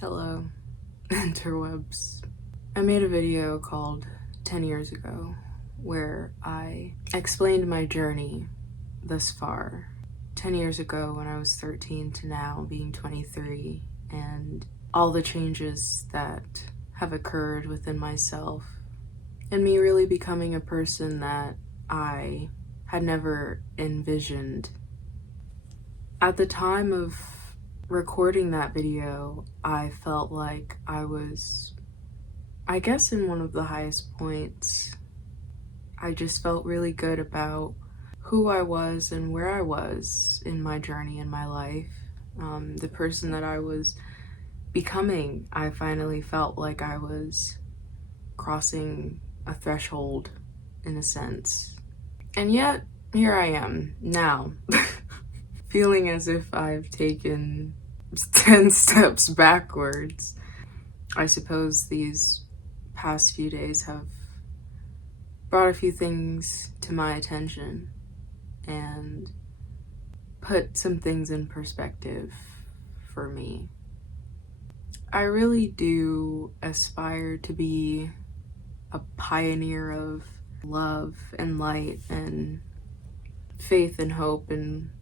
Hello, interwebs. I made a video called 10 years ago where I explained my journey thus far. 10 years ago when I was 13 to now being 23, and all the changes that have occurred within myself and me really becoming a person that I had never envisioned. At the time of recording that video, I felt like I was, I guess, in one of the highest points. I just felt really good about who I was and where I was in my journey in my life. The person that I was becoming, I finally felt like I was crossing a threshold in a sense. And yet, here I am now, feeling as if I've taken 10 steps backwards. I suppose these past few days have brought a few things to my attention and put some things in perspective for me. I really do aspire to be a pioneer of love and light and faith and hope and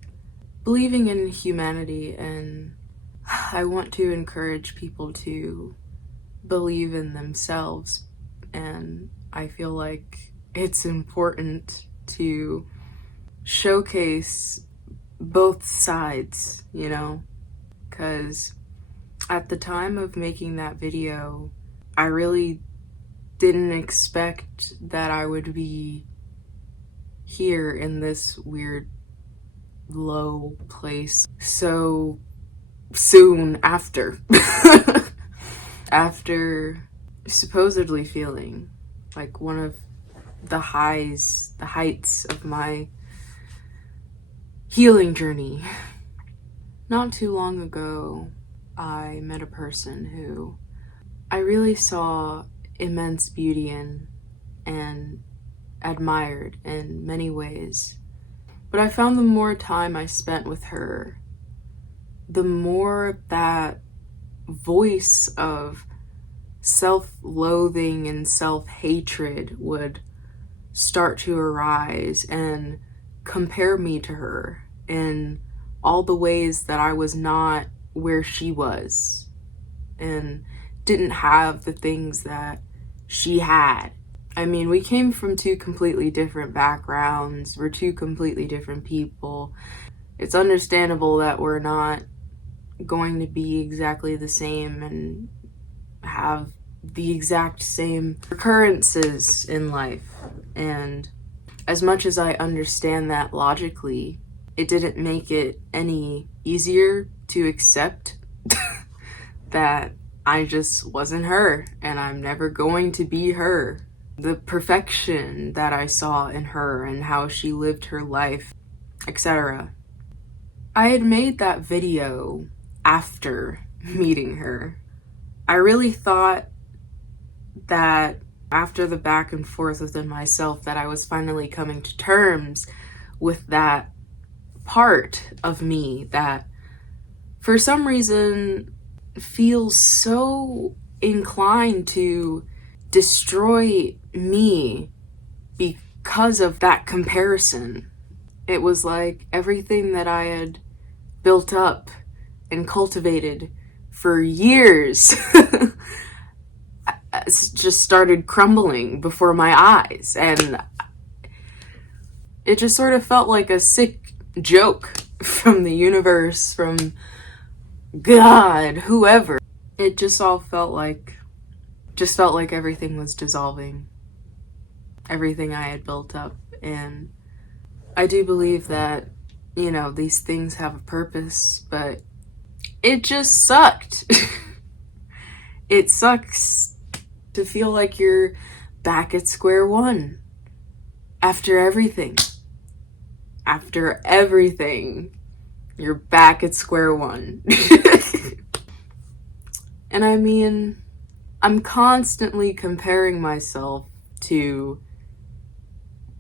believing in humanity, and I want to encourage people to believe in themselves, and I feel like it's important to showcase both sides, because at the time of making that video, I really didn't expect that I would be here in this weird low place so soon after after supposedly feeling like one of the heights of my healing journey. Not too long ago, I met a person who I really saw immense beauty in and admired in many ways. But I found the more time I spent with her, the more that voice of self-loathing and self-hatred would start to arise and compare me to her in all the ways that I was not where she was and didn't have the things that she had. I mean, we came from two completely different backgrounds. We're two completely different people. It's understandable that we're not going to be exactly the same and have the exact same occurrences in life. And as much as I understand that logically, it didn't make it any easier to accept that I just wasn't her and I'm never going to be her. The perfection that I saw in her and how she lived her life, etc. I had made that video after meeting her. I really thought that after the back and forth within myself that I was finally coming to terms with that part of me that for some reason feels so inclined to destroy me because of that comparison. It was like everything that I had built up and cultivated for years just started crumbling before my eyes, and it just sort of felt like a sick joke from the universe, from God, whoever. It just all felt like everything was dissolving, everything I had built up. And I do believe that, these things have a purpose, but it just sucked. It sucks to feel like you're back at square one after everything. After everything, you're back at square one. And I mean, I'm constantly comparing myself to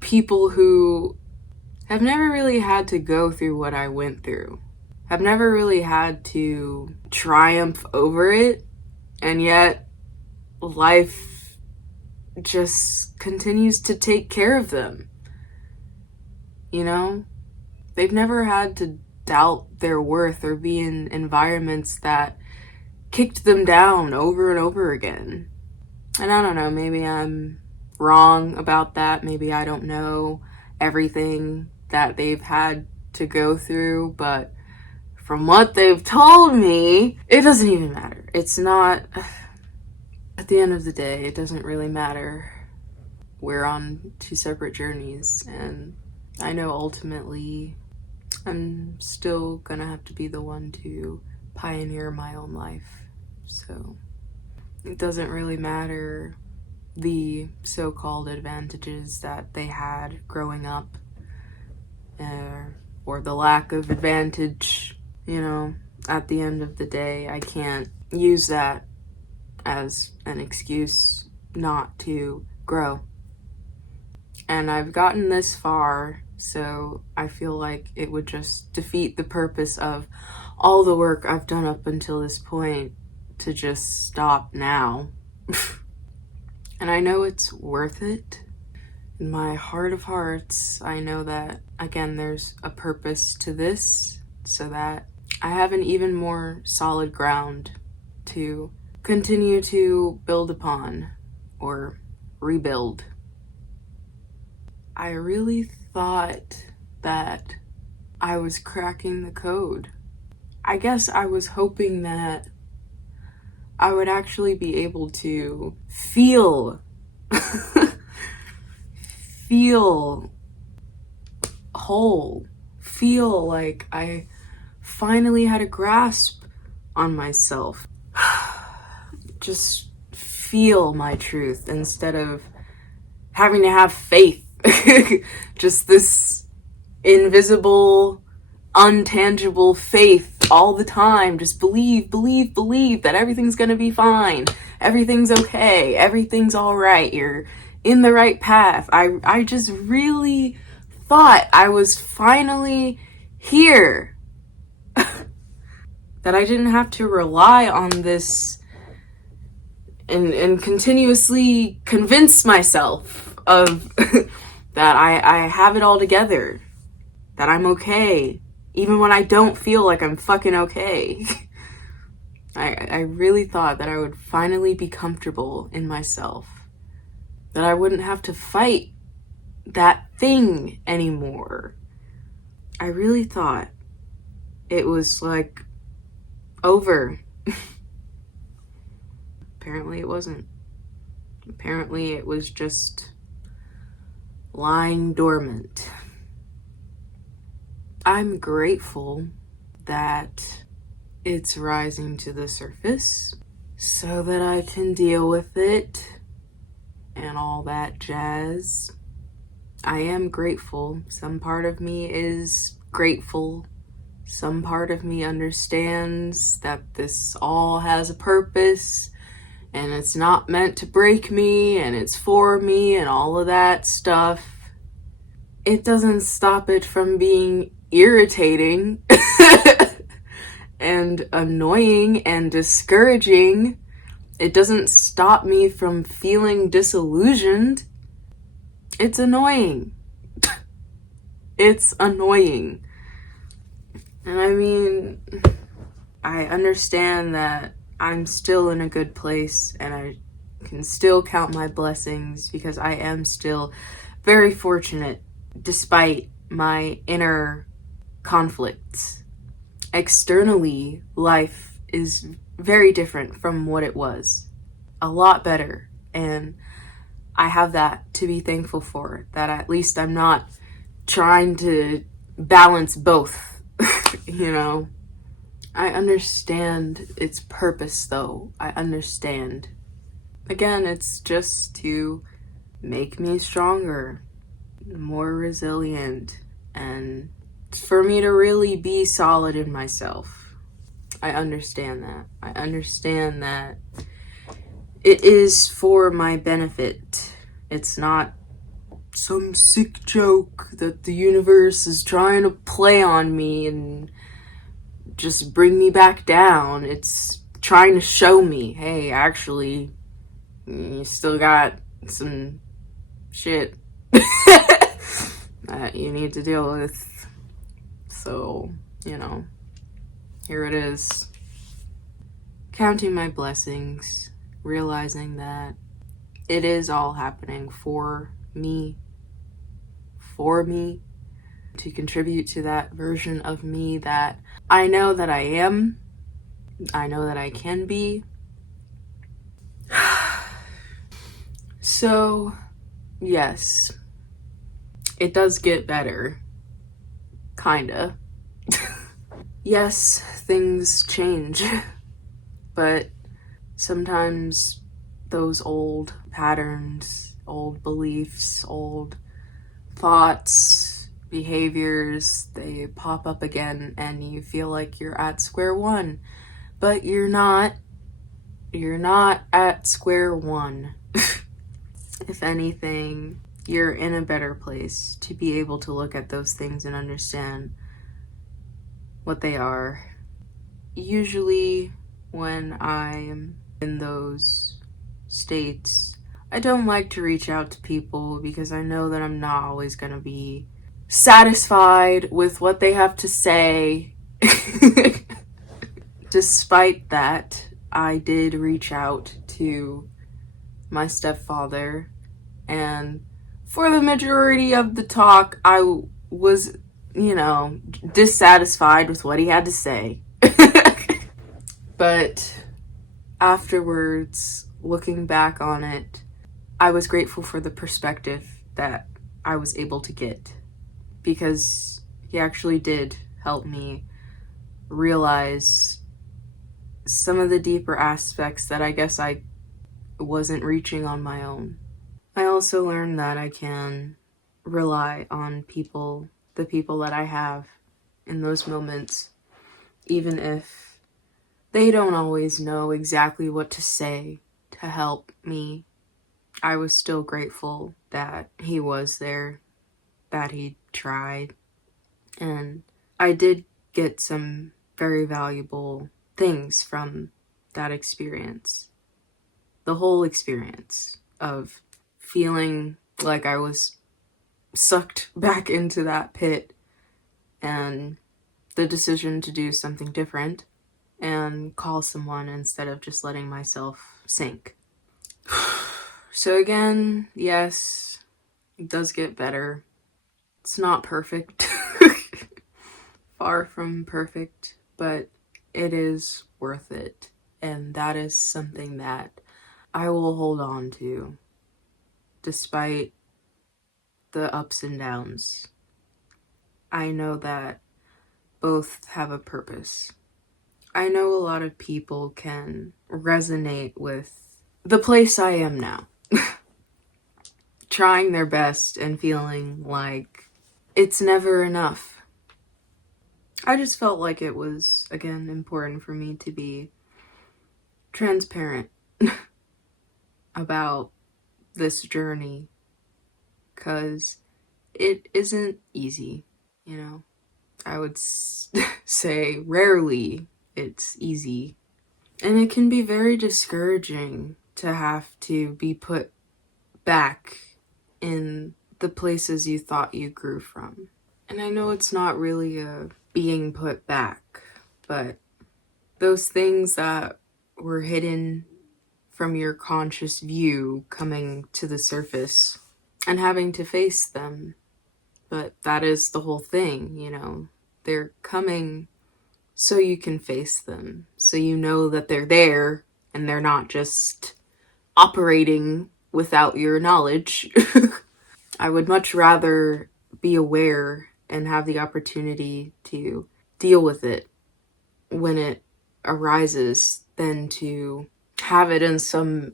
people who have never really had to go through what I went through, have never really had to triumph over it, And yet, life just continues to take care of them. You know? They've never had to doubt their worth or be in environments that kicked them down over and over again. And I don't know, maybe I'm wrong about that. Maybe I don't know everything that they've had to go through, but from what they've told me, it doesn't even matter. It's not, at the end of the day, it doesn't really matter. We're on two separate journeys, and I know ultimately I'm still gonna have to be the one to pioneer my own life. So it doesn't really matter the so-called advantages that they had growing up, or the lack of advantage. You know, at the end of the day, I can't use that as an excuse not to grow. And I've gotten this far, so I feel like it would just defeat the purpose of all the work I've done up until this point to just stop now. And I know it's worth it. In my heart of hearts, I know that, again, there's a purpose to this, so that I have an even more solid ground to continue to build upon or rebuild. I really thought that I was cracking the code. I guess I was hoping that I would actually be able to feel whole, feel like I finally had a grasp on myself. Just feel my truth instead of having to have faith. Just this invisible, untangible faith all the time. Just believe that everything's gonna be fine. Everything's okay. Everything's all right. You're in the right path. I just really thought I was finally here. That I didn't have to rely on this and continuously convince myself of that I have it all together. That I'm okay. Even when I don't feel like I'm fucking okay. I really thought that I would finally be comfortable in myself. That I wouldn't have to fight that thing anymore. I really thought it was like over. Apparently it wasn't. Apparently it was just lying dormant. I'm grateful that it's rising to the surface so that I can deal with it and all that jazz. I am grateful. Some part of me is grateful. Some part of me understands that this all has a purpose and it's not meant to break me and it's for me and all of that stuff. It doesn't stop it from being irritating and annoying and discouraging. It doesn't stop me from feeling disillusioned. It's annoying. It's annoying. And I mean, I understand that I'm still in a good place and I can still count my blessings because I am still very fortunate despite my inner conflicts. Externally, life is very different from what it was. A lot better. And I have that to be thankful for. That at least I'm not trying to balance both, you know? I understand its purpose though. I understand. Again, it's just to make me stronger, more resilient, and for me to really be solid in myself. I understand that. I understand that it is for my benefit. It's not some sick joke that the universe is trying to play on me and just bring me back down. It's trying to show me, hey, actually, you still got some shit that you need to deal with. So, you know, here it is. Counting my blessings, realizing that it is all happening for me, to contribute to that version of me that I know that I am, I know that I can be. So, yes, it does get better. Kinda. Yes, things change, but sometimes those old patterns, old beliefs, old thoughts, behaviors, they pop up again and you feel like you're at square one, but you're not. You're not at square one. If anything, you're in a better place to be able to look at those things and understand what they are. Usually, when I'm in those states, I don't like to reach out to people because I know that I'm not always going to be satisfied with what they have to say. Despite that, I did reach out to my stepfather, and for the majority of the talk, I was, dissatisfied with what he had to say. But afterwards, looking back on it, I was grateful for the perspective that I was able to get, because he actually did help me realize some of the deeper aspects that I guess I wasn't reaching on my own. I also learned that I can rely on people, the people that I have in those moments, even if they don't always know exactly what to say to help me. I was still grateful that he was there, that he tried, and I did get some very valuable things from that experience. The whole experience of feeling like I was sucked back into that pit, and the decision to do something different and call someone instead of just letting myself sink. So again, yes, it does get better. It's not perfect. Far from perfect, but it is worth it. And that is something that I will hold on to despite the ups and downs. I know that both have a purpose. I know a lot of people can resonate with the place I am now. Trying their best and feeling like it's never enough. I just felt like it was, again, important for me to be transparent about this journey, because it isn't easy, I would say rarely it's easy. And it can be very discouraging to have to be put back in the places you thought you grew from. And I know it's not really a being put back, but those things that were hidden from your conscious view coming to the surface and having to face them. But that is the whole thing, They're coming so you can face them, so you know that they're there and they're not just operating without your knowledge. I would much rather be aware and have the opportunity to deal with it when it arises than to have it in some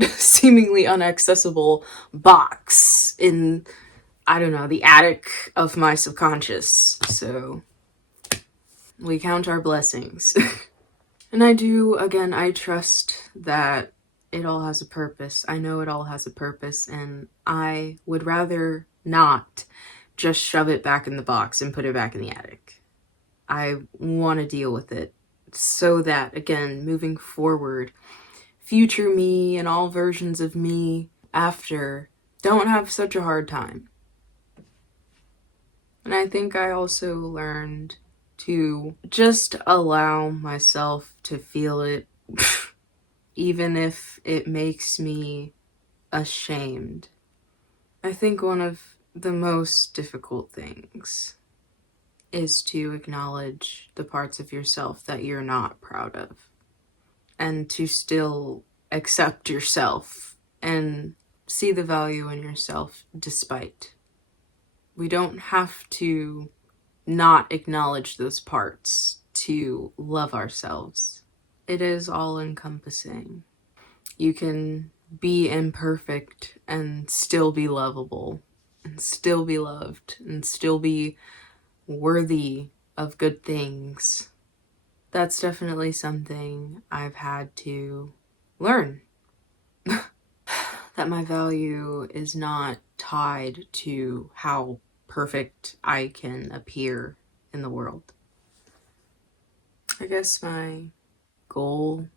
seemingly inaccessible box in, I don't know, the attic of my subconscious. So we count our blessings. And I trust that it all has a purpose. I know it all has a purpose, and I would rather not just shove it back in the box and put it back in the attic. I want to deal with it so that, again, moving forward, future me and all versions of me after don't have such a hard time. And I think I also learned to just allow myself to feel it, even if it makes me ashamed. I think one of the most difficult things is to acknowledge the parts of yourself that you're not proud of, and to still accept yourself and see the value in yourself despite. We don't have to not acknowledge those parts to love ourselves. It is all encompassing. You can be imperfect and still be lovable, and still be loved, and still be worthy of good things. That's definitely something I've had to learn. That my value is not tied to how perfect I can appear in the world. I guess my goal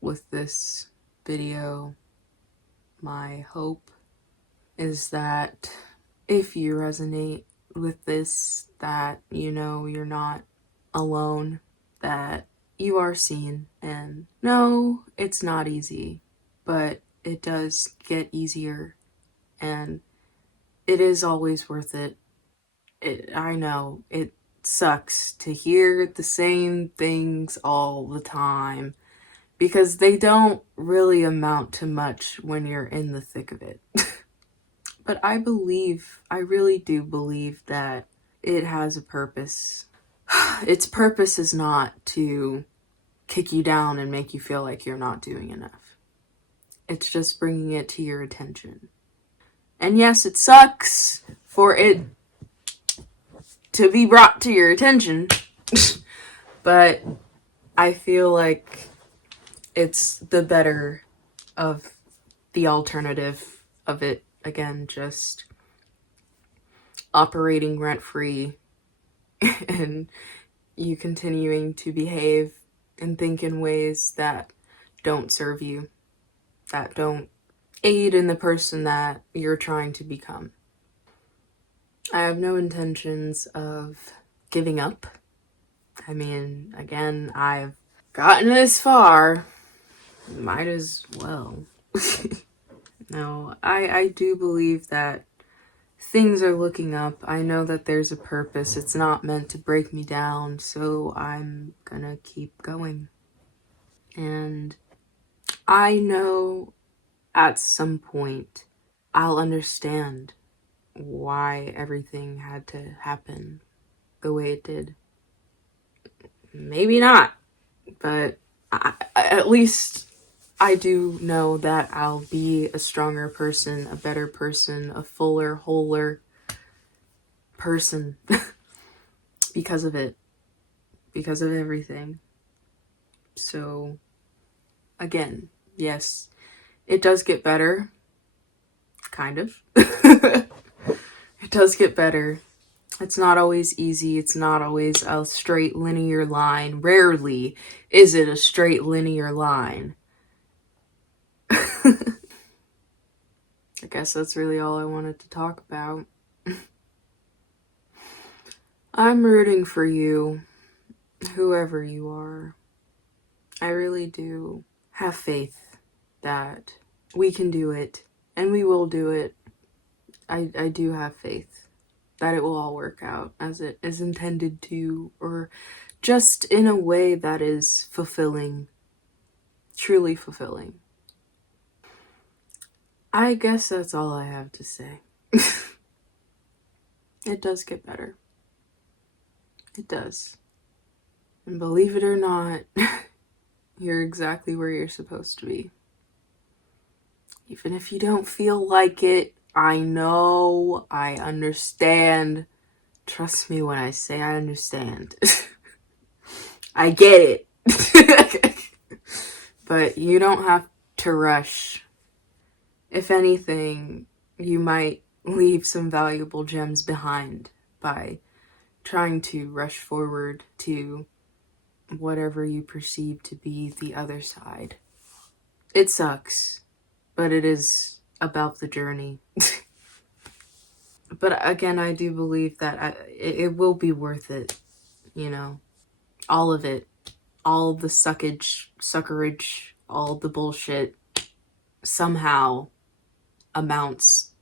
with this video, my hope, is that if you resonate with this, that you know you're not alone, that you are seen. And no, it's not easy, but it does get easier, and it is always worth it. I know it sucks to hear the same things all the time, because they don't really amount to much when you're in the thick of it. But I really do believe that it has a purpose. Its purpose is not to kick you down and make you feel like you're not doing enough. It's just bringing it to your attention. And yes, it sucks for it to be brought to your attention, but I feel like it's the better of the alternative of it, again, just operating rent-free and you continuing to behave and think in ways that don't serve you, that don't aid in the person that you're trying to become. I have no intentions of giving up. I mean, again, I've gotten this far. Might as well. No, I do believe that things are looking up. I know that there's a purpose. It's not meant to break me down, so I'm gonna keep going. And I know at some point I'll understand why everything had to happen the way it did. Maybe not, but at least I do know that I'll be a stronger person, a better person, a fuller, wholer person because of it, because of everything. So, again, yes, it does get better, kind of. It does get better. It's not always easy. It's not always a straight linear line. Rarely is it a straight linear line. I guess that's really all I wanted to talk about. I'm rooting for you, whoever you are. I really do have faith that we can do it, and we will do it. I do have faith that it will all work out as it is intended to, or just in a way that is fulfilling, truly fulfilling. I guess that's all I have to say. It does get better. It does. And believe it or not, you're exactly where you're supposed to be. Even if you don't feel like it, I know, I understand. Trust me when I say I understand. I get it. But you don't have to rush. If anything, you might leave some valuable gems behind by trying to rush forward to whatever you perceive to be the other side. It sucks, but it is about the journey. But again, I do believe that it will be worth it, you know, all of it, all the suckerage, all the bullshit somehow amounts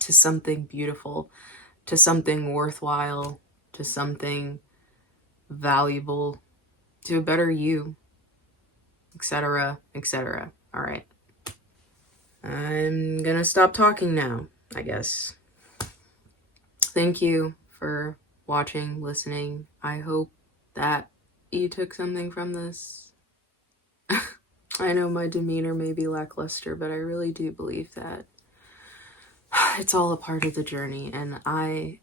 to something beautiful, to something worthwhile, to something valuable, to a better you, etc., etc. All right. I'm gonna stop talking now, I guess. Thank you for watching, listening. I hope that you took something from this. I know my demeanor may be lackluster, but I really do believe that it's all a part of the journey, and I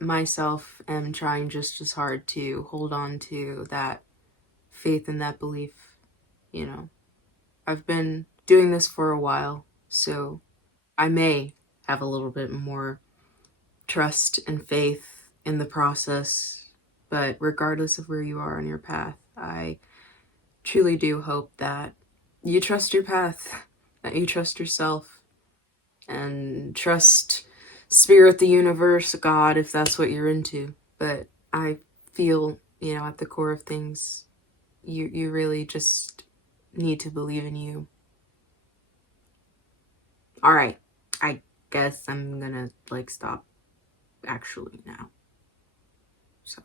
myself am trying just as hard to hold on to that faith and that belief. You know, I've been doing this for a while, so I may have a little bit more trust and faith in the process, but regardless of where you are on your path, I truly do hope that you trust your path, that you trust yourself, and trust spirit, the universe, God, if that's what you're into. But I feel, you know, at the core of things, you really just need to believe in you. All right, I guess I'm gonna stop actually now. So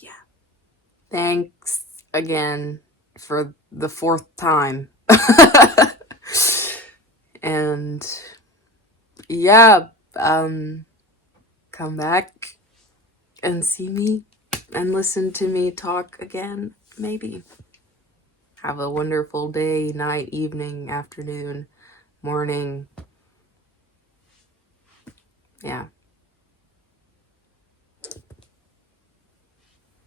yeah, thanks again for the 4th time. And yeah, come back and see me and listen to me talk again, maybe. Have a wonderful day, night, evening, afternoon, morning. Yeah.